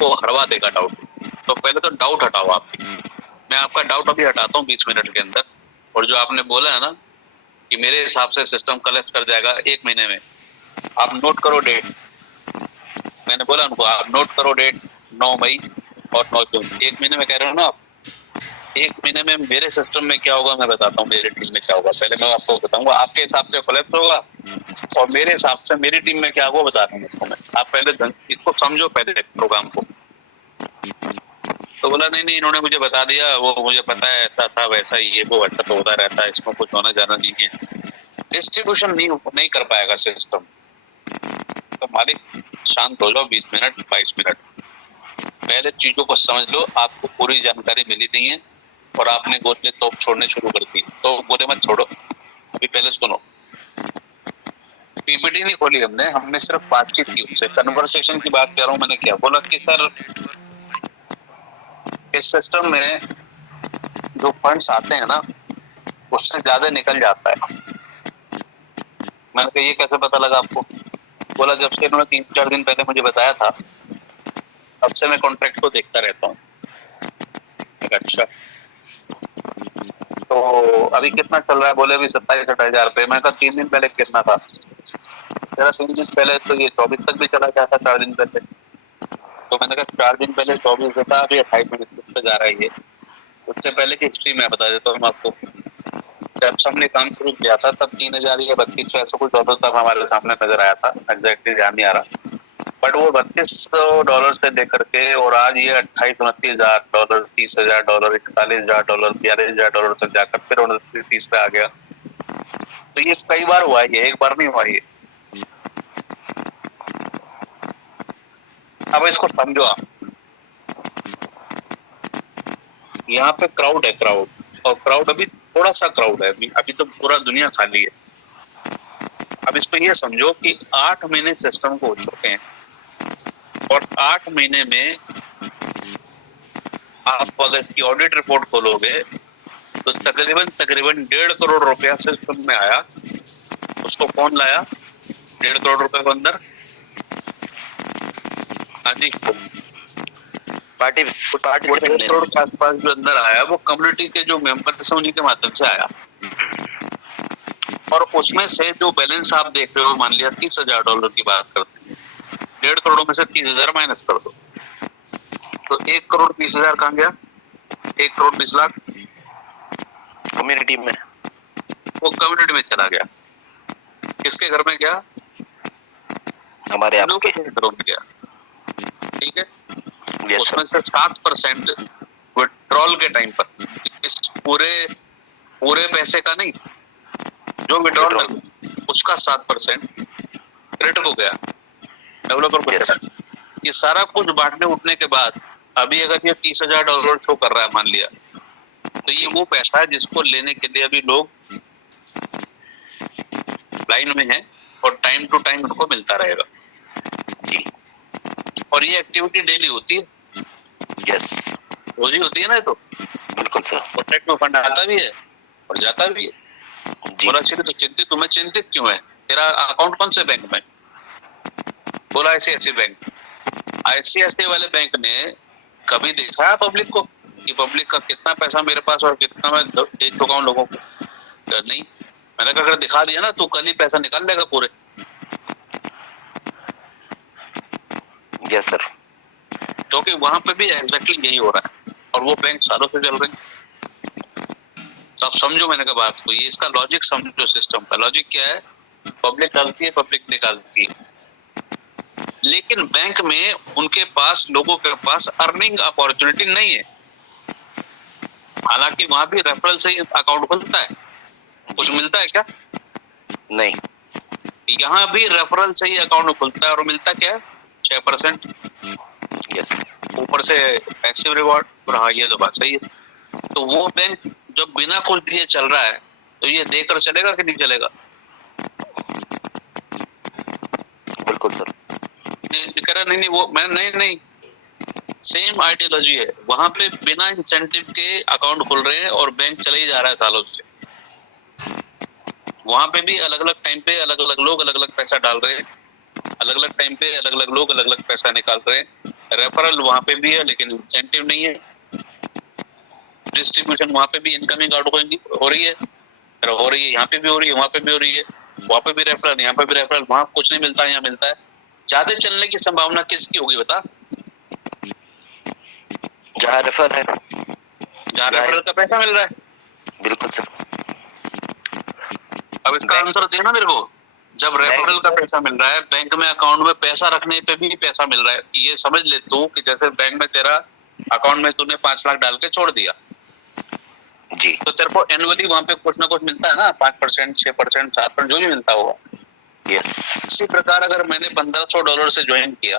आपको हरवा देगा डाउट। तो पहले तो डाउट हटाओ आप। मैं आपका डाउट अभी हटाता हूँ 20 मिनट के अंदर। और जो आपने बोला है ना कि मेरे हिसाब से सिस्टम कलेक्ट कर जाएगा 1 महीने में, आप नोट करो डेट। मैंने बोला उनको आप नोट करो डेट, 9 मई और 9 जून, 1 महीने में कह रहे हो ना आप। 1 महीने में मेरे सिस्टम में क्या होगा मैं बताता हूँ, मेरी टीम में क्या होगा। पहले मैं आपको बताऊंगा आपके हिसाब से कोलैप्स होगा और मेरे हिसाब से मेरी टीम में क्या होगा बता रहा हूँ। आप पहले इसको समझो, पहले प्रोग्राम को। तो बोला नहीं नहीं, इन्होंने मुझे बता दिया, वो मुझे पता है, ऐसा था वैसा ही, ये वो अच्छा तो होता रहता है, इसमें कुछ होना जाना नहीं है। डिस्ट्रीब्यूशन नहीं कर पाएगा सिस्टम। तो मालिक शांत हो जाओ 20 मिनट 22 मिनट, पहले चीजों को समझ लो। आपको पूरी जानकारी मिली नहीं है और आपने गोले तोप छोड़ने शुरू कर दी, तो गोले मत छोड़ो, अभी पहले सुनो। पीपीटी नहीं खोली हमने सिर्फ बातचीत की उनसे, कन्वर्सेशन की बात कर रहा हूँ। मैंने क्या बोला कि सर इस सिस्टम में जो फंड्स आते हैं ना उससे ज्यादा निकल जाता है। मैंने कहा ये कैसे पता लगा आपको? बोला जब से इन्होंने 3-4 दिन पहले मुझे बताया था तब से मैं कॉन्ट्रैक्ट को देखता रहता हूँ। अच्छा तो अभी कितना चल रहा है? बोले अभी 27-28 रुपए। मैं कहा 3 दिन पहले कितना था? तेरा 3 दिन पहले तो ये 24 तक भी चला गया था, 4 दिन पहले। तो मैंने कहा 4 दिन पहले 24 था, अभी 28 मिनट जा रहा है ये। उससे पहले की हिस्ट्री मैं बता देता हूँ आपको। जब हमने काम शुरू किया था तब 3,000 या 3200 कुछ डॉलर तक हमारे सामने नजर आया था, एग्जैक्टली ध्यान नहीं आ रहा। बट वो $3,200 से लेकर के और आज ये 28-29,000 $30,000, $41,000, $42,000 तक जाकर फिर 29-30 पे आ गया। तो ये कई बार हुआ है, ये एक बार नहीं हुआ ये। अब इसको समझो आप। यहाँ पे क्राउड है, क्राउड, और क्राउड अभी थोड़ा सा क्राउड है, अभी तो पूरा दुनिया खाली है। अब इसको ये समझो कि 8 महीने सिस्टम को हो चुके हैं और 8 महीने में आप अगर इसकी ऑडिट रिपोर्ट खोलोगे तो तकरीबन 1.5 करोड़ रुपया सिस्टम में आया। उसको कौन लाया 1.5 करोड़ रुपए को अंदर? हाँ जी, पार्टी 1.5 करोड़ के आसपास जो अंदर आया वो कम्युनिटी के जो मेंबर्स हैं उन्हीं के माध्यम से आया। और उसमें से जो बैलेंस आप देख रहे हो, मान लिया $30,000 की बात करते हैं, 1.5 करोड़ में से 30,000 माइनस कर दो तो 1,20,00,000 कहाँ गया? 1,20,00,000 कम्युनिटी में, वो कम्युनिटी में चला गया। किसके घर में गया? हमारे आपके घरों में गया। ठीक है, उसमें से 7% विड्रॉल के टाइम पर, इस पूरे पैसे का नहीं, जो विड्रॉल उसका 7% क्रेडिट को गया, डेवलपर को चला। ये सारा कुछ बांटने उठने के बाद अभी अगर ये $30,000 शो कर रहा है मान लिया, तो ये वो पैसा है जिसको लेने के लिए अभी लोग लाइन में है और टाइम टू टाइम उनको मिलता रहेगा जी। और ये एक्टिविटी डेली होती है। यस, रोज ही होती है ना। तो बिल्कुल सर, कॉन्ट्रैक्ट में फंड आता भी है और जाता भी है। बोला सिर्फ तो चिंतित, तुम्हें चिंतित क्यों है? तेरा अकाउंट कौन से बैंक में? बोला ICICI बैंक। ICICI वाले बैंक ने कभी देखा है पब्लिक को कि पब्लिक का कितना पैसा मेरे पास और कितना मैं दे चुका हूँ लोगों को? नहीं। मैंने कहा अगर दिखा दिया ना तो कल ही पैसा निकाल लेगा पूरे। यस सर, क्योंकि वहां पे भी एग्जैक्टली यही हो रहा है और वो बैंक सालों से चल रहे हैं। तो आप समझो मैंने कहा बात को, ये इसका लॉजिक समझो। सिस्टम का लॉजिक क्या है? पब्लिक डालती है, पब्लिक निकालती है। लेकिन बैंक में उनके पास, लोगों के पास अर्निंग अपॉर्चुनिटी नहीं है। हालांकि वहां भी रेफरल से अकाउंट खुलता है, कुछ मिलता है क्या? नहीं। यहाँ भी रेफरल से ही अकाउंट खुलता है और मिलता क्या है? 6%। यस, ऊपर से एक्टिव रिवॉर्ड। हाँ, ये तो बात सही है। तो वो बैंक जब बिना कुछ दिए चल रहा है तो ये देकर चलेगा कि नहीं चलेगा? बिल्कुल सर। कह रहा नहीं वो मैं नहीं, सेम आइडियोलॉजी है। वहां पे बिना इंसेंटिव के अकाउंट खुल रहे हैं और बैंक चले ही जा रहा है सालों से। वहां पे भी अलग अलग टाइम पे अलग अलग लोग अलग अलग पैसा डाल रहे हैं, अलग अलग टाइम पे अलग अलग लोग अलग अलग पैसा निकाल रहे हैं। रेफरल वहां पे भी है लेकिन इंसेंटिव नहीं है, डिस्ट्रीब्यूशन वहां पे भी इनकमिंग आउटगोइंग हो रही है, यहाँ पे भी हो रही है, वहां पे भी हो रही है, वहां पे भी रेफरल, यहाँ पे भी रेफरल, वहां कुछ नहीं मिलता, यहाँ मिलता है। ज्यादा चलने की संभावना किसकी होगी बता? जहाँ रेफर है, जहाँ रेफरल का पैसा मिल रहा है। बिल्कुल सर। अब इसका आंसर देना मेरे को। जब रेफरल का पैसा मिल रहा है, बैंक में अकाउंट में पैसा रखने पे भी पैसा मिल रहा है, ये समझ ले तू कि जैसे बैंक में तेरा अकाउंट में तूने 5 लाख डाल के छोड़ दिया जी, तो तेरे को एनुअली वहां पे कुछ ना कुछ मिलता है ना, 5%, 6%, 7%, जो भी मिलता होगा। यस। इसी प्रकार अगर मैंने $1500 से ज्वाइन किया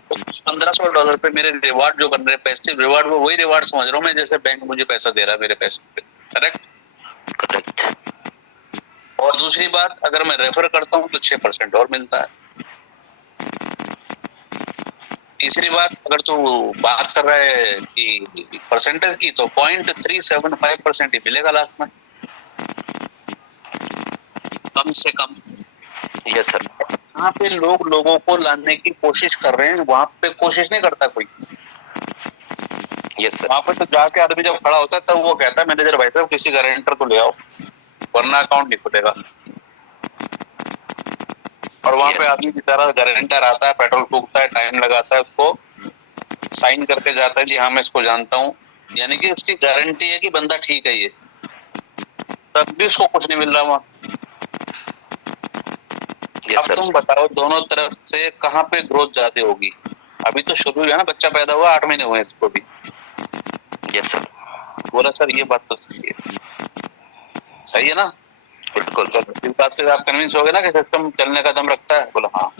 तो $1500 पे मेरे रिवार्ड जो बन रहे, पैसिव रिवार्ड, वो वही रिवार्ड समझ रहा हूँ मैं जैसे बैंक मुझे पैसा दे रहा है मेरे पैसे पे। करेक्ट? करेक्ट। और दूसरी बात, अगर मैं रेफर करता हूँ तो 6% और मिलता है। तीसरी बात, अगर तू बात कर रहा है कि परसेंटेज की, तो 0.375% ही मिलेगा लास्ट में, कम से कम। Yes sir. यहाँ पे लोग लोगों को लाने की कोशिश कर रहे हैं, वहां पे कोशिश नहीं करता कोई। Yes sir. वहां पे तो जाके आदमी जब खड़ा होता है तब वो कहता है मैनेजर भाई साहब किसी गारंटर को ले आओ वरना अकाउंट नहीं खुलेगा। और वहां पे आदमी बेचारा गारंटर आता है, पेट्रोल फूकता है, टाइम लगाता है, उसको साइन करके जाता है जी हाँ मैं इसको जानता हूँ, यानी कि उसकी गारंटी है कि बंदा ठीक है ये, तब भी उसको कुछ नहीं मिल रहा वहां। अब तुम बताओ दोनों तरफ से कहाँ पे ग्रोथ ज्यादा होगी? अभी तो शुरू है ना, बच्चा पैदा हुआ, 8 महीने हुए इसको भी। Yes sir. बोला सर ये बात तो सही है, सही है ना? बिल्कुल। चलो इस बात से आप कन्विंस हो गए ना कि सिस्टम चलने का दम रखता है? बोला हाँ।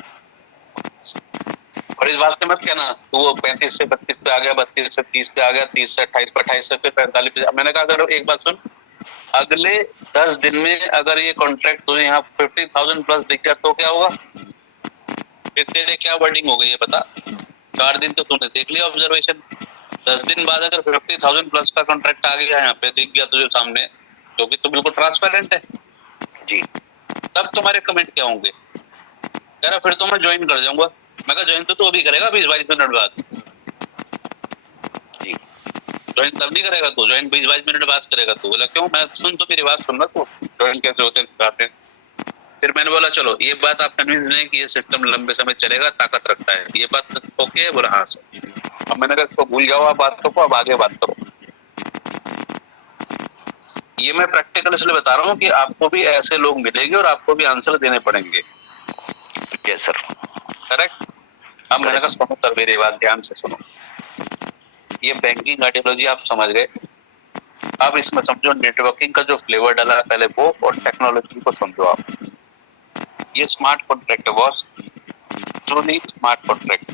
और इस बात से मत कहना तो वो 35 से 32 पे आ गया, 32 से 30 पे आ गया, 30 से 28 पे, 28 से फिर 45 पे। मैंने कहा अगर एक बात सुन, अगले 10 दिन में अगर ये कॉन्ट्रैक्ट तुझे यहाँ 50,000 प्लस दिख गया तो क्या होगा? फिर तेरे क्या वर्डिंग हो गई है पता? 4 दिन तो तूने देख लिया ऑब्जर्वेशन, 10 दिन बाद अगर 50,000 प्लस का कॉन्ट्रैक्ट आ गया यहाँ पे, दिख गया तुझे सामने, जो कि तो बिल्कुल ट्रांसपेरेंट है जी, तब तुम्हारे कमेंट क्या होंगे? कह रहा फिर तो मैं ज्वाइन कर जाऊंगा। मैं कहा ज्वाइन तो तू अभी करेगा 20-22 मिनट बाद जी, ज्वाइन तब नहीं करेगा तू, ज्वाइन 20-22 मिनट बाद करेगा तू। बोला क्यों? मैं सुन तो मेरी बात सुन ना तू, ज्वाइन कैसे होते हैं। फिर मैंने बोला चलो ये बात आप कन्विंस नहीं कि ये सिस्टम लंबे समय चलेगा, ताकत रखता है, ये बात ओके है? बोला हाँ सर। अब मैंने कहा इसको भूल जाओ आप बातों को, अब आगे बात करो। ये मैं प्रैक्टिकल इसलिए बता रहा हूँ कि आपको भी ऐसे लोग मिलेंगे और आपको भी आंसर देने पड़ेंगे। Yes sir. करेक्ट? अब मैंने कहा सुनो सर मेरी बात ध्यान से सुनो, ये बैंकिंग आइडियोलॉजी आप समझ गए, अब इसमें समझो नेटवर्किंग का जो फ्लेवर डाला है पहले वो, और टेक्नोलॉजी को समझो आप। ये स्मार्ट कॉन्ट्रैक्ट है बॉस, ट्रूली स्मार्ट कॉन्ट्रैक्ट।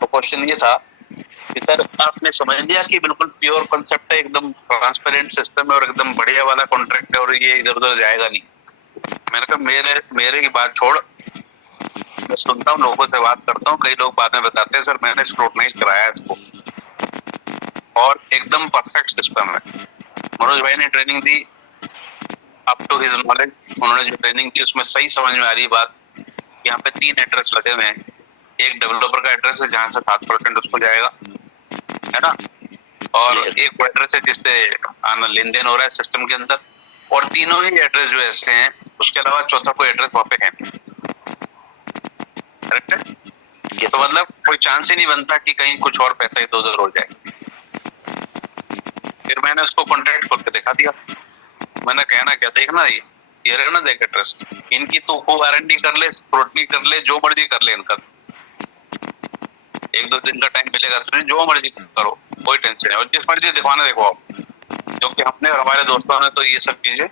तो क्वेश्चन ये था कि सर आपने समझ लिया कि बिल्कुल प्योर कॉन्सेप्ट है, एकदम ट्रांसपेरेंट सिस्टम है और एकदम बढ़िया वाला कॉन्ट्रैक्ट है और ये इधर उधर जाएगा नहीं। मैंने कहा मेरे की बात छोड़, मैं सुनता हूँ, लोगों से बात करता हूँ, कई लोग बाद में बताते हैं सर मैंने स्क्रूटनाइज कराया इसको और एकदम परफेक्ट सिस्टम है। मनोज भाई ने ट्रेनिंग दी अप टू हिज नॉलेज, उन्होंने जो ट्रेनिंग दी उसमें सही समझ में आ रही बात। यहाँ पे 3 एड्रेस लगे हुए हैं, एक डेवलपर का एड्रेस है जहाँ से 7% उसको जाएगा, है ना, और एक वो एड्रेस है जिससे लेन देन हो रहा है सिस्टम के अंदर, और तीनों ही एड्रेस जो ऐसे हैं, उसके अलावा चौथा कोई एड्रेस वहाँ पे है नहीं। करेक्ट है? ये तो मतलब कोई चांस ही नहीं बनता कि कहीं कुछ और पैसा इधर उधर हो जाए। फिर मैंने उसको कॉन्ट्रैक्ट करके दिखा दिया, मैंने कहना क्या, देखना ये रहना देख एड्रेस, इनकी तो खूब R&D कर ले, स्क्रूटनी कर ले, जो मर्जी कर ले इनका, 1-2 दिन का टाइम मिलेगा तो जो मर्जी करो, कोई टेंशन नहीं, और जिस मर्जी दिखवाना देखो आप, क्योंकि हमने और हमारे दोस्तों ने तो ये सब चीजें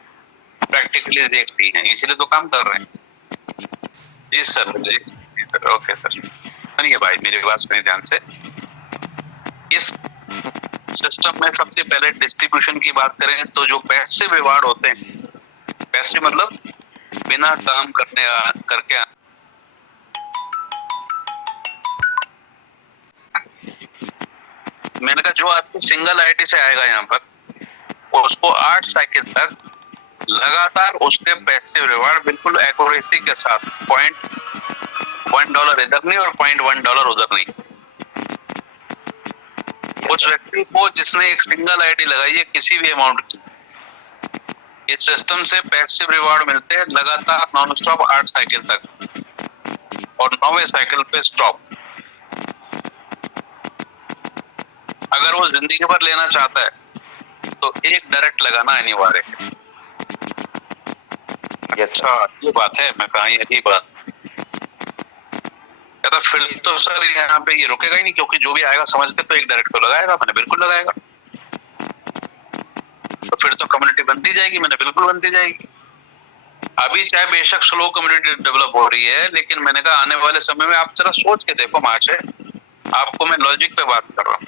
प्रैक्टिकली देख ली हैं, इसीलिए तो काम कर रहे हैं। जी सर, जी सर, ओके सर। सुनिए भाई मेरी बात सुनिए ध्यान से, इस सिस्टम में सबसे पहले डिस्ट्रीब्यूशन की बात करें तो जो पैसिव रिवार्ड होते हैं, पैसे मतलब बिना काम करके मैंने कहा जो आपकी सिंगल आईडी से आएगा यहाँ पर, उसको 8 साइकिल तक लगातार उसके पैसिव रिवार्ड बिल्कुल एक्यूरेसी के साथ $1 इधर नहीं और $0.1 उधर नहीं। उस व्यक्ति को जिसने एक सिंगल आईडी लगाई है किसी भी अमाउंट की, इस सिस्टम से पैसिव रिवार्ड मिलते हैं लगातार नॉन स्टॉप 8 साइकिल तक और 9वें साइकिल पे स्टॉप। अगर वो जिंदगी भर लेना चाहता है तो एक डायरेक्ट लगाना अनिवार्य है। अच्छा ये बात है, मैं कहा यही बात कहता फिर तो सर यहाँ पे ये रुकेगा ही नहीं, क्योंकि जो भी आएगा समझ के तो एक डायरेक्ट तो लगाएगा। मैंने बिल्कुल लगाएगा। तो फिर तो कम्युनिटी बनती जाएगी। मैंने बिल्कुल बनती जाएगी। अभी चाहे बेशक स्लो कम्युनिटी डेवलप हो रही है, लेकिन मैंने कहा आने वाले समय में आप जरा सोच के देखो। मार्च है, आपको मैं लॉजिक पे बात कर रहा हूँ।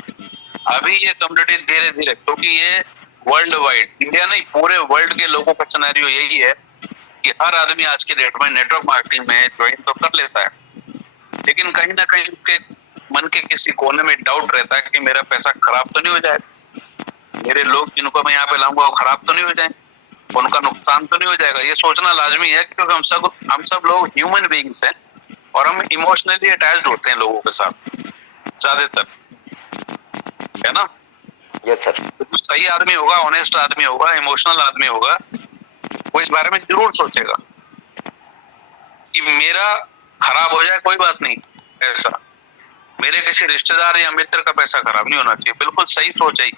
अभी ये कम्युनिटी धीरे धीरे, क्योंकि ये वर्ल्ड वाइड, इंडिया नहीं पूरे वर्ल्ड के लोगों का सिनेरियो यही है कि हर आदमी आज के डेट में नेटवर्क मार्केटिंग में ज्वाइन तो कर लेता है, लेकिन कहीं ना कहीं उसके मन के किसी कोने में डाउट रहता है कि मेरा पैसा खराब तो नहीं हो जाए, मेरे लोग जिनको मैं यहाँ पे लाऊंगा वो खराब तो नहीं हो जाए, उनका नुकसान तो नहीं हो जाएगा। ये सोचना लाजमी है, क्योंकि हम सब लोग ह्यूमन बीइंग्स हैं और हम इमोशनली अटैच्ड होते हैं लोगों के साथ ज्यादातर, है ना। Yes sir. तो सही आदमी होगा, ऑनेस्ट आदमी होगा, इमोशनल आदमी होगा, वो इस बारे में जरूर सोचेगा कि मेरा खराब हो जाए कोई बात नहीं, ऐसा मेरे किसी रिश्तेदार या मित्र का पैसा खराब नहीं होना चाहिए। बिल्कुल सही सोच है।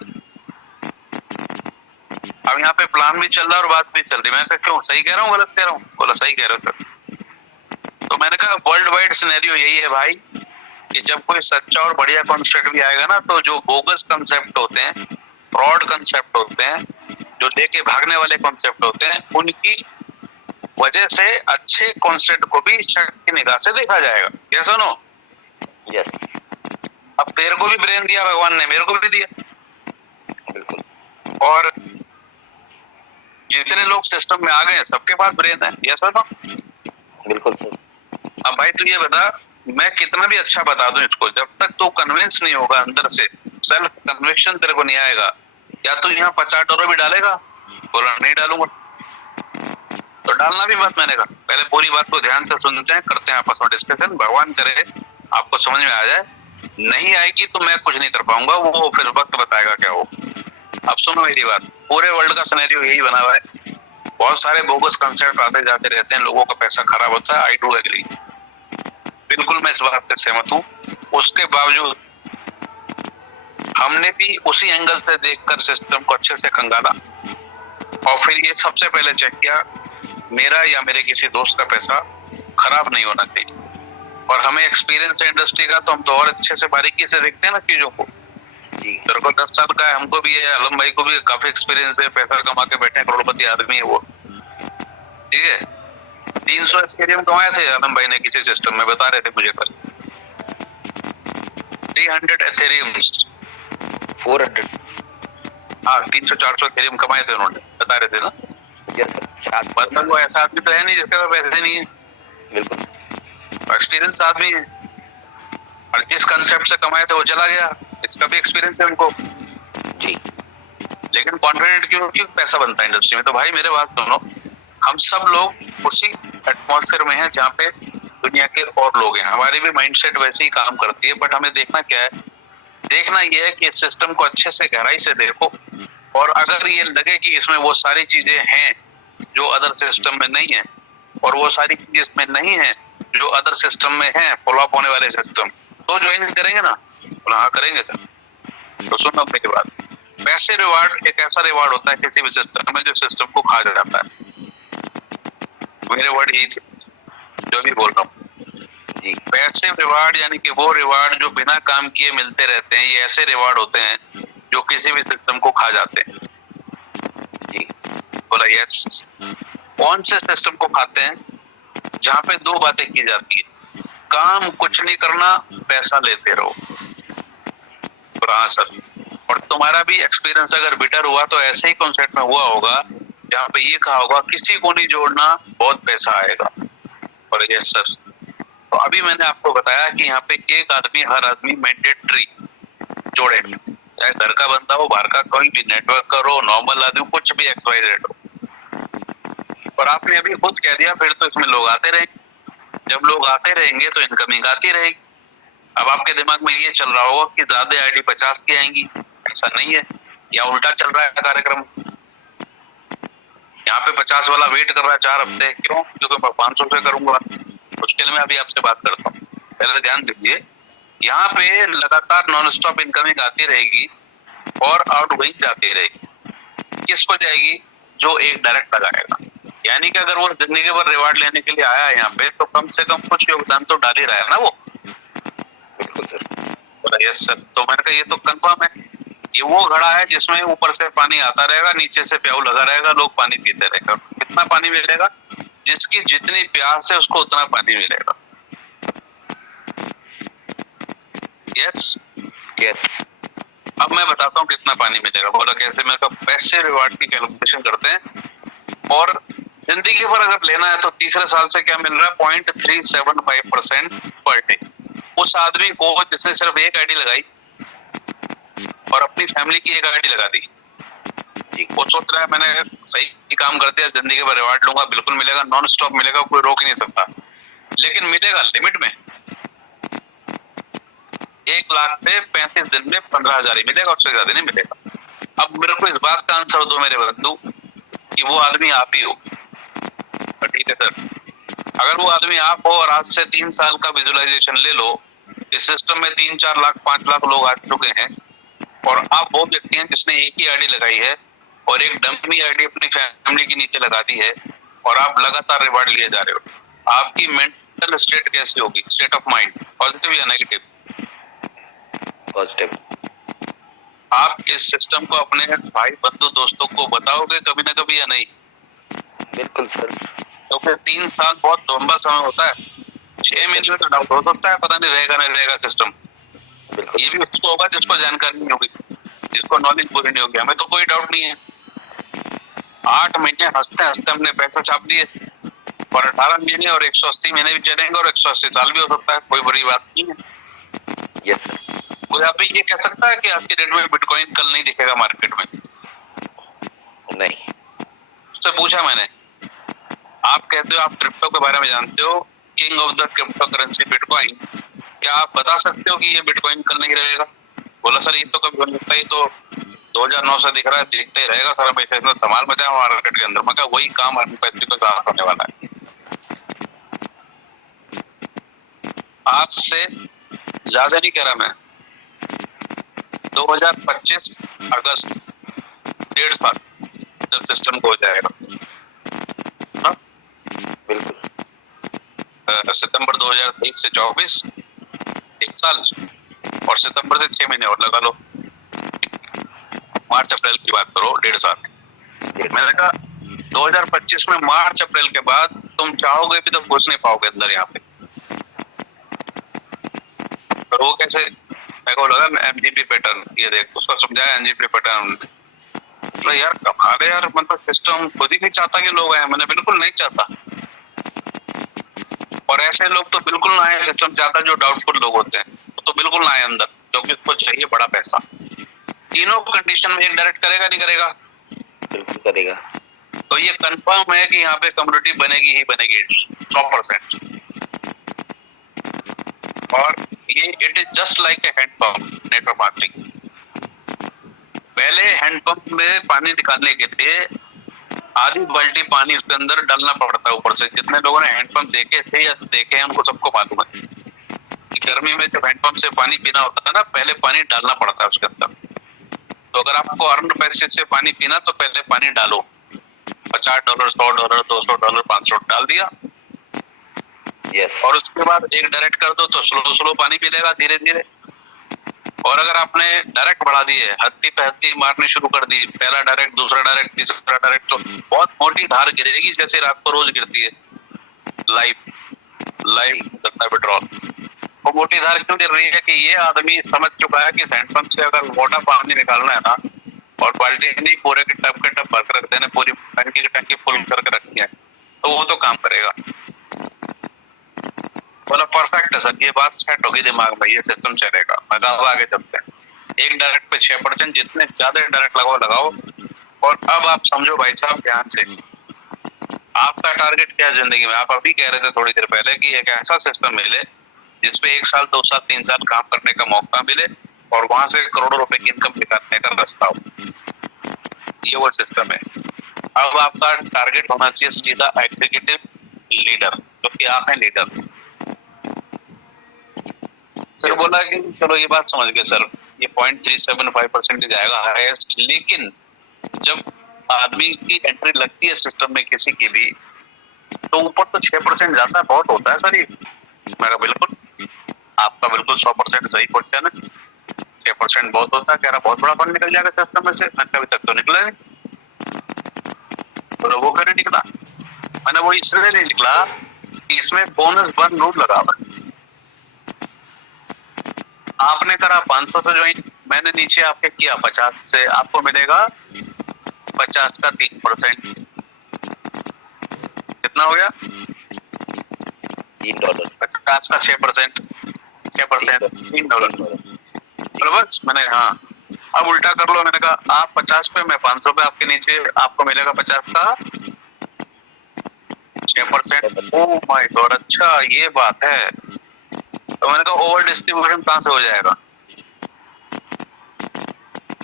अब यहाँ पे प्लान भी चल रहा है और बात भी चल रही है। मैं कहा क्यों, सही कह रहा हूँ गलत कह रहा हूँ? बोला सही कह रहे हो सर। तो मैंने कहा वर्ल्ड वाइड सिनेरियो यही है भाई कि जब कोई सच्चा और बढ़िया कॉन्सेप्ट भी आएगा ना, तो जो बोगस कंसेप्ट होते हैं, फ्रॉड कंसेप्ट होते हैं, जो लेके भागने वाले कॉन्सेप्ट होते हैं, उनकी वजह से अच्छे कॉन्सेप्ट को भी शक की निगाह से देखा जाएगा। क्या सुनो? यस। अब तेरे को भी ब्रेन दिया भगवान ने, मेरे को भी दिया। बिल्कुल। और जितने लोग सिस्टम में आ गए सबके पास ब्रेन है। यस और नो? बिल्कुल सर। अब भाई तू ये बता, मैं कितना भी अच्छा बता दूं इसको, जब तक तू कन्विंस नहीं होगा अंदर से, सेल्फ कन्विक्शन तेरे को नहीं आएगा, या तू यहाँ $50 भी डालेगा? बोला नहीं डालूंगा। तो डालना भी मत। मैंने कहा पहले पूरी बात को ध्यान से सुनते हैं, करते हैं आपस में डिस्कशन, भगवान करे आपको समझ में आ जाए। नहीं आएगी तो मैं कुछ नहीं कर पाऊंगा, वो फिर वक्त बताएगा क्या हो। अब सुनो मेरी बात, पूरे वर्ल्ड का सिनेरियो यही बना हुआ है। बहुत सारे बोगस कंसेप्ट आते जाते रहते हैं, लोगों का पैसा खराब होता है। आई डू एग्री, बिल्कुल मैं इस बात से सहमत हूँ। उसके बावजूद हमने भी उसी एंगल से देखकर सिस्टम को अच्छे से खंगाला और फिर ये सबसे पहले चेक किया मेरा या मेरे किसी दोस्त का पैसा खराब नहीं होना चाहिए। और हमें एक्सपीरियंस है इंडस्ट्री का, तो हम तो और अच्छे से बारीकी से देखते हैं ना चीजों को। तेरे को 10 साल का है, हमको भी है, आलम भाई को भी काफी एक्सपीरियंस है, पैसा कमा के बैठे हैं, करोड़पति आदमी है वो, ठीक है। 300 एथेरियम कमाए थे आलम भाई ने किसी सिस्टम में, बता रहे थे मुझे कल। 300 एथेरियम, 400, हाँ 300-400 एथेरियम कमाए थे उन्होंने, बता रहे थे ना। मतलब वो ऐसा आदमी तो है नहीं जिसके पास पैसे नहीं है। बिल्कुल एक्सपीरियंस आदमी है, और जिस कंसेप्ट से कमाए थे वो चला गया, इसका भी एक्सपीरियंस है उनको जी। लेकिन कॉन्फिडेंट क्यों पैसा बनता है इंडस्ट्री में? तो भाई मेरे बात सुनो, हम सब लोग उसी एटमॉस्फेयर में हैं जहाँ पे दुनिया के और लोग हैं। हमारी भी माइंडसेट वैसे ही काम करती है, बट हमें देखना क्या है? देखना ये है कि इस सिस्टम को अच्छे से गहराई से देखो, और अगर ये लगे कि इसमें वो सारी चीजें हैं जो अदर सिस्टम में नहीं है, और वो सारी चीजें इसमें नहीं है जो अदर सिस्टम में है, फॉलो अप होने वाले सिस्टम, तो ज्वाइन करेंगे ना? हाँ करेंगे सर। तो सुनो मेरी बात, पैसे रिवार्ड एक ऐसा रिवार्ड होता है किसी भी सिस्टम में जो सिस्टम को खा जाता है। मेरे वर्ड यही थे जो भी बोल रहा हूँ जी। पैसे रिवार्ड यानी कि वो रिवार्ड जो बिना काम किए मिलते रहते हैं, ये ऐसे रिवार्ड होते हैं जो किसी भी सिस्टम को खा जाते हैं जी। बोला यस। कौन से सिस्टम को खाते हैं? जहाँ पे दो बातें की जाती है, काम कुछ नहीं करना, पैसा लेते रहो। हाँ सर, और तुम्हारा भी एक्सपीरियंस अगर बेटर हुआ तो ऐसे ही कॉन्सेप्ट में हुआ होगा जहाँ पे ये कहा होगा किसी को नहीं जोड़ना, बहुत पैसा आएगा। और यस सर, तो अभी मैंने आपको बताया कि यहाँ पे एक आदमी, हर आदमी मैंडेटरी जोड़े, चाहे घर का बंदा हो, बाहर का, कोई भी नेटवर्क करो, नॉर्मल आदमी, कुछ भी XYZ हो। और आपने अभी खुद कह दिया फिर तो इसमें लोग आते रहे, जब लोग आते रहेंगे तो इनकमिंग आती रहेगी। अब आपके दिमाग में ये चल रहा होगा कि ज्यादा आईडी 50 की आएंगी, ऐसा नहीं है, या उल्टा चल रहा है कार्यक्रम। यहाँ पे 50 वाला वेट कर रहा है 4 हफ्ते, क्यों? क्योंकि मैं 500 से करूंगा। मुश्किल में अभी आपसे बात करता हूँ, पहले ध्यान दीजिए, यहाँ पे लगातार नॉन स्टॉप इनकमिंग आती रहेगी और आउटगोइंग जाती रहेगी। किसको जाएगी? जो एक डायरेक्ट लगाएगा। यानी कि अगर वो जिंदगी भर रिवार्ड लेने के लिए आया है यहाँ पे, तो कम से कम कुछ योगदान तो डाल ही रहा है ना वो। बिल्कुल सर। बोला यस सर। तो मैंने कहा ये तो कंफर्म है, ये वो घड़ा है जिसमें ऊपर से पानी आता रहेगा, नीचे से प्याऊ लगा रहेगा, लोग पानी पीते रहेगा। कितना पानी मिलेगा? जिसकी जितनी प्यास है उसको उतना पानी मिलेगा। Yes yes. अब मैं बताता हूँ कितना पानी मिलेगा। बोला कैसे? मैं कहा पैसे रिवार्ड की कैलकुलेशन करते हैं और जिंदगी भर अगर लेना है तो तीसरे साल से क्या मिल रहा है? 0.375% पर डे। उस आदमी को जिसने सिर्फ एक आईडी लगाई और अपनी फैमिली की एक आईडी लगा दी, वो सोच रहा है मैंने सही काम कर दिया, जिंदगी भर रिवार्ड लूंगा, बिल्कुल मिलेगा, नॉन स्टॉप मिलेगा, कोई रोक ही नहीं सकता। लेकिन मिलेगा लिमिट में। 1 लाख पे 35 दिन में 15,000 ही मिलेगा, उससे ज्यादा नहीं मिलेगा। अब मेरे को इस बात का आंसर दो मेरे बंधु कि वो आदमी आप ही हो। ठीक है सर, अगर वो आदमी आप हो और आज से 3 साल का विजुअलाइजेशन ले लो, इस सिस्टम में 3-4 लाख 5 लाख लोग आ चुके हैं और आप वो व्यक्ति हैं जिसने एक ही आईडी लगाई है और एक डम्मी आईडी अपनी फैमिली के नीचे लगा दी है और आप लगातार रिवार्ड लिए जा रहे हो। आपकी मेंटल स्टेट कैसी होगी? स्टेट ऑफ माइंड पॉजिटिव या नेगेटिव? पॉजिटिव। आप इस सिस्टम को अपने भाई बंधु दोस्तों को बताओगे कभी ना कभी या नहीं? बिल्कुल सर। तो फिर 3 साल बहुत लंबा समय होता है। 6 महीने में तो डाउट हो सकता है, पता नहीं रहेगा नहीं रहेगा सिस्टम। ये भी उसको होगा जिसको जानकारी नहीं होगी, जिसको नॉलेज पूरी नहीं होगी। हमें तो कोई डाउट नहीं है, 8 महीने हंसते हंसते हमने पैसा छाप दिए और 18 महीने और 180 महीने भी चलेंगे और 180 साल भी हो सकता है, कोई बड़ी बात नहीं है। Yes sir. कोई आप ये कह सकता है कि आज के डेट में बिटकॉइन कल नहीं दिखेगा मार्केट में? नहीं। उससे पूछा मैंने, आप कहते हो आप क्रिप्टो के बारे में जानते हो, king of the crypto currency bitcoin, क्या आप बता सकते हो कि ये बिटकॉइन कल नहीं रहेगा? बोला सर ये तो कभी हो सकता है, तो 2009 से दिख रहा है, दिखता ही रहेगा सर, हमेशा इतना धमाल मचा है मार्केट के अंदर। मैं कहा वही काम पैसे के साथ होने वाला है। आज से ज्यादा नहीं कह रहा मैं, 2025 अगस्त, 1.5 साल जब सिस्टम को हो जाएगा ना, बिल्कुल। सितंबर 2023 से 24, 1 साल, और सितंबर से 6 महीने और लगा लो, मार्च अप्रैल की बात करो, 1.5 साल। मैंने कहा 2025 में मार्च अप्रैल के बाद तुम चाहोगे भी तो घुस नहीं पाओगे अंदर यहाँ पे। पर वो कैसे? मेरे को लगा एमजीपी पैटर्न, ये देख उसको समझाया एमजीपी पैटर्न। तो यार कमाल है यार, मतलब सिस्टम खुद ही नहीं चाहता कि लोग आए। मैंने बिल्कुल नहीं चाहता, और ऐसे लोग तो बिल्कुल ना आए। सिस्टम चाहता जो डाउटफुल लोग होते हैं तो बिल्कुल ना आए अंदर, क्योंकि उसको चाहिए बड़ा पैसा। तीनों कंडीशन में एक डायरेक्ट करेगा नहीं करेगा? बिल्कुल करेगा। तो ये कंफर्म है कि यहाँ पे कम्युनिटी बनेगी ही बनेगी 100%। और ये it is just like a handpump network marketing. पहले हैंडपंप में पानी निकालने के लिए आधी बाल्टी पानी उसके अंदर डालना पड़ता है ऊपर से। जितने लोगों ने हैंडपंप देखे थे या देखे हैं उनको सबको मालूम है कि गर्मी में जब हैंडपंप से पानी पीना होता है ना, पहले पानी डालना पड़ता है उसके अंदर। तो अगर आपको अर्न पैसे से पानी पीना तो पहले पानी डालो, $50, $100, $200, $500 डाल दिया। यस। और उसके बाद एक डायरेक्ट कर दो तो स्लो स्लो पानी मिलेगा धीरे धीरे। और अगर आपने डायरेक्ट बढ़ा दिए, हत्ती पे हत्ती मारनी शुरू कर दी, पहला डायरेक्ट, दूसरा डायरेक्ट, तीसरा डायरेक्ट, तो बहुत मोटी धार गिरेगी जैसे रात को रोज गिरती है लाइव करता है पेट्रोल। वो मोटी धार क्यों गिर रही है कि ये आदमी समझ चुका है कि हैंडपंप से अगर मोटा पानी निकालना है ना, और बाल्टी नहीं पूरे के टब भर कर रख देना, पूरी टंकी की टंकी फुल करके रखनी है, तो वो तो काम करेगा। बोला परफेक्ट है सर, ये बात सेट होगी दिमाग में, ये सिस्टम चलेगा। मैं कहा आगे चलते हैं। एक डायरेक्ट पे 6%, जितने ज्यादा डायरेक्ट लगाओ। और अब आप समझो भाई साहब ध्यान से, आपका टारगेट क्या है जिंदगी में? आप अभी कह रहे थे थोड़ी देर पहले कि एक ऐसा सिस्टम मिले जिसपे 1 साल 2 साल 3 साल काम करने का मौका मिले और वहां से करोड़ों रुपए की इनकम निकालने का रास्ता हो। ये वो सिस्टम है। अब आपका टारगेट होना चाहिए सीधा एग्जीक्यूटिव लीडर, जो कि आप हैं लीडर। फिर बोला कि चलो ये बात समझ गए सर, ये 0.375% जाएगा हाईएस्ट, लेकिन जब आदमी की एंट्री लगती है सिस्टम में किसी की भी, तो ऊपर तो 6% जाता है, बहुत होता है सर ये। मेरा बिल्कुल, आपका बिल्कुल 100% सही क्वेश्चन है। 6% बहुत होता है, कह रहा बहुत बड़ा फंड निकल जाएगा सिस्टम में से। मैंने अभी तक तो निकला नहीं, तो वो क्यों निकला? मैंने वो इसलिए नहीं निकला कि इसमें बोनस बर्न रूल लगा हुआ है। आपने करा 500 से ज्वाइन, मैंने नीचे आपके किया 50 से, आपको मिलेगा 50 का 3%। कितना हो गया? $3। 50 का 6%, 6% $3। बस मैंने, हाँ अब उल्टा कर लो। मैंने कहा आप 50 पे, मैं 500 पे, आपके नीचे आपको मिलेगा 50 का 6%। ओह माय गॉड, अच्छा ये बात है। तो मैंने कहा ओवर डिस्ट्रीब्यूशन कहां से हो जाएगा?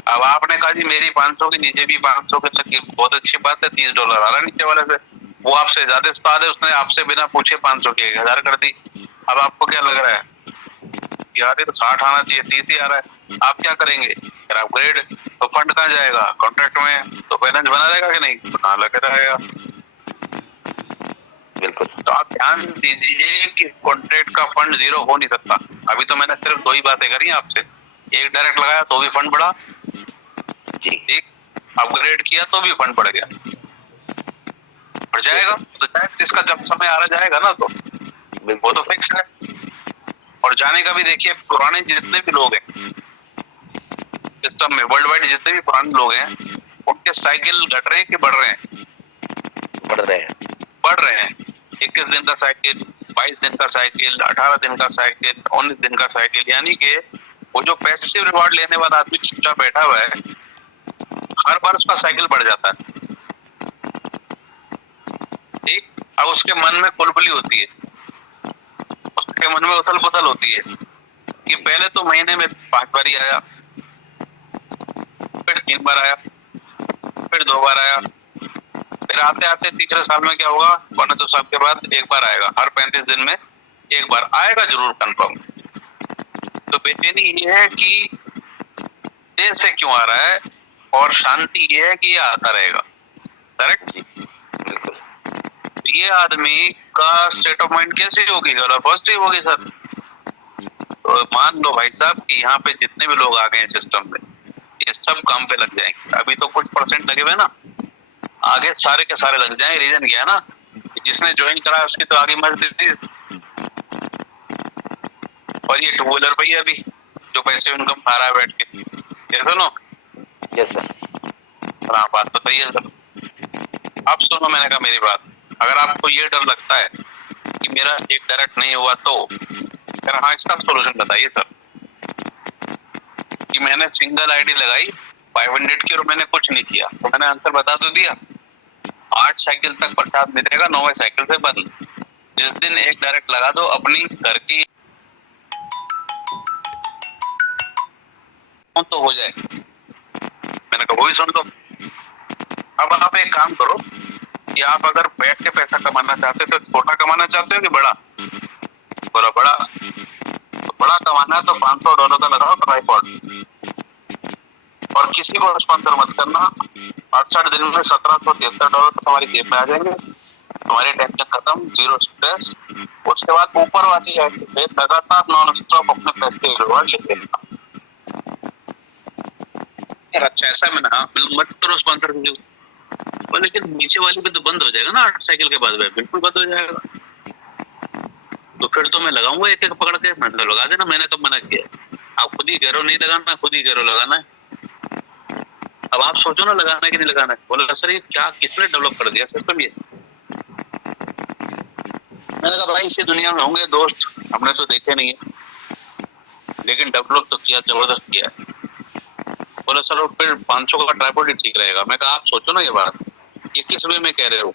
अब आपने कहा जी मेरी 500 के नीचे भी 500 के लगी, बहुत अच्छी बात है, $30 आ रहा नीचे वाले से। वो आपसे ज्यादा उस्ताद है, उसने आपसे बिना पूछे 500 की 1000 कर दी। अब आपको क्या लग रहा है? यार ये तो 60 आना चाहिए, 30 ही आ रहा है। आप क्या करेंगे? फिर अपग्रेड, तो फंड कहाँ जाएगा? कॉन्ट्रैक्ट में, तो बैलेंस बना रहेगा कि नहीं? बना लगे रहेगा। बिल्कुल। तो आप ध्यान दीजिए कि कॉन्ट्रैक्ट का फंड जीरो हो नहीं सकता। अभी तो मैंने सिर्फ 2 ही बातें करी आपसे, एक डायरेक्ट लगाया तो भी फंड बढ़ा, ठीक, अपग्रेड किया तो भी फंड बढ़ गया, बढ़ जाएगा। तो जिसका जब समय आ रहा जाएगा ना, तो वो तो फिक्स है। और जाने का भी देखिए, पुराने जितने भी लोग हैं सिस्टम में, वर्ल्ड वाइड जितने भी पुराने लोग हैं, उनके साइकिल घट रहे हैं कि बढ़ रहे हैं? बढ़ रहे हैं। बढ़ रहे हैं। 21 दिन का साइकिल, 22 दिन का साइकिल, 18 दिन का साइकिल, 19 दिन का साइकिल। यानी कि वो जो पैसिव रिवॉर्ड लेने वाला आदमी चुपचाप बैठा हुआ है, हर बार उसका साइकिल बढ़ जाता है, ठीक। अब उसके मन में कुलबुली होती है, उसके मन में उथल पुथल होती है कि पहले तो महीने में 5 बार ही आया, फिर 3 बार आया, फिर 2 बार आया, फिर आते आते तीसरे साल में क्या होगा? 1-2 साल के बाद 1 बार आएगा। हर 35 दिन में 1 बार आएगा जरूर, कंफर्म। तो बेचैनी ये है कि देर से क्यों आ रहा है, और शांति ये है कि ये आता रहेगा। करेक्ट? बिल्कुल। ये आदमी का स्टेट ऑफ माइंड कैसे होगी? अगर पॉजिटिव होगी सर, तो मान लो भाई साहब कि यहाँ पे जितने भी लोग आ गए हैं सिस्टम में, ये सब काम पे लग जाएंगे। अभी तो कुछ परसेंट लगे हुए ना, आगे सारे के सारे लग जाएंगे। रीजन क्या है ना, जिसने ज्वाइन करा उसकी तो आगे मस्जिद। और ये 2 व्हीलर भैया अभी जो पैसे इनकम खा रहा है बैठ के, कैसे नो? Yes sir. हाँ, बात तो सही है सर। अब सुनो, मैंने कहा मेरी बात, अगर आपको ये डर लगता है कि मेरा एक डायरेक्ट नहीं हुआ, तो फिर हाँ, इसका सोल्यूशन बताइए सर। कि मैंने सिंगल आईडी लगाई 500 की और मैंने कुछ नहीं किया, तो मैंने आंसर बता तो दिया। 8 साइकिल तक प्रसाद मिलेगा, 9वें साइकिल से बंद। जिस दिन एक डायरेक्ट लगा दो अपनी घर की, तो हो जाए। मैंने कहा वो भी सुन लो। अब आप एक काम करो कि आप अगर बैठ के पैसा कमाना चाहते हो तो छोटा कमाना चाहते हो कि बड़ा? बोला बड़ा। तो बड़ा कमाना है तो $500 का लगाओ ट्राइपॉड, और किसी को स्पॉन्सर मत करना। 68 दिन में $1773 तुम्हारी जेब में आ जाएंगे, तुम्हारी टेंशन खत्म, जीरो स्ट्रेस। उसके बाद ऊपर वाली लगातार नॉन स्टॉप अपने पैसे रिवॉर्ड लेते रहना। अच्छा ऐसा? मैंने हाँ, बिल्कुल मत करो स्पॉन्सर कीजिए, लेकिन नीचे वाली पे तो बंद हो जाएगा ना 8 साइकिल के बाद? बिल्कुल बंद हो जाएगा। तो फिर तो मैं लगाऊंगा एक एक पकड़ के। मैंने लगा देना, मैंने कब मना किया? आप खुद ही कह रहे हो नहीं लगाना, खुद ही कह रहे हो लगाना है। अब आप सोचो ना, लगाना है कि नहीं लगाना है। बोला सर ये क्या, किसने डेवलप कर दिया सिस्टम ये? मैंने कहा भाई इसी दुनिया में होंगे दोस्त, हमने तो देखे नहीं है, लेकिन डेवलप तो किया, जबरदस्त किया। बोला सर फिर 500 का ट्राइपॉड ही ठीक रहेगा। मैं कहा आप सोचो ना ये बात, ये किस वे में कह रहे हो?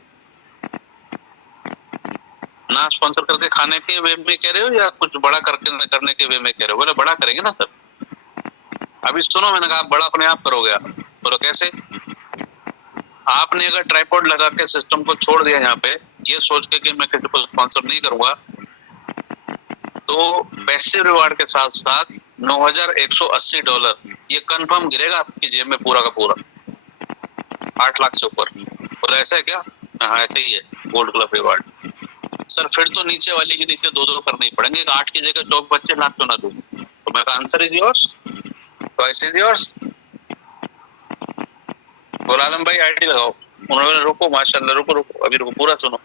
ना स्पॉन्सर करके खाने के वे में कह रहे हो या कुछ बड़ा करके करने के वे में कह रहे हो? बोले बड़ा करेंगे ना सर। अभी सुनो, मैंने कहा आप बड़ा अपने आप करोगे आप। बोलो कैसे? आपने अगर ट्राइपॉड लगा के सिस्टम को छोड़ दिया यहाँ पे, ये सोच के कि मैं किसी को स्पॉन्सर नहीं करूंगा, तो पैसिव रिवार्ड के साथ साथ $9,180 ये कंफर्म गिरेगा आपकी जेब में पूरा का पूरा, 8 लाख से ऊपर। बोला ऐसा है क्या? हाँ ऐसा ही है गोल्ड क्लब रिवार्ड। सर फिर तो नीचे वाली के नीचे 2-2 करने ही पड़ेंगे, 8 की जगह 24-25 लाख क्यों ना दूं? तो मैं answer is yours, choice is yours. बोला आलम भाई आईडी लगाओ। उन्होंने रुको, माशाल्लाह रुको रुको, अभी रुको, पूरा सुनो।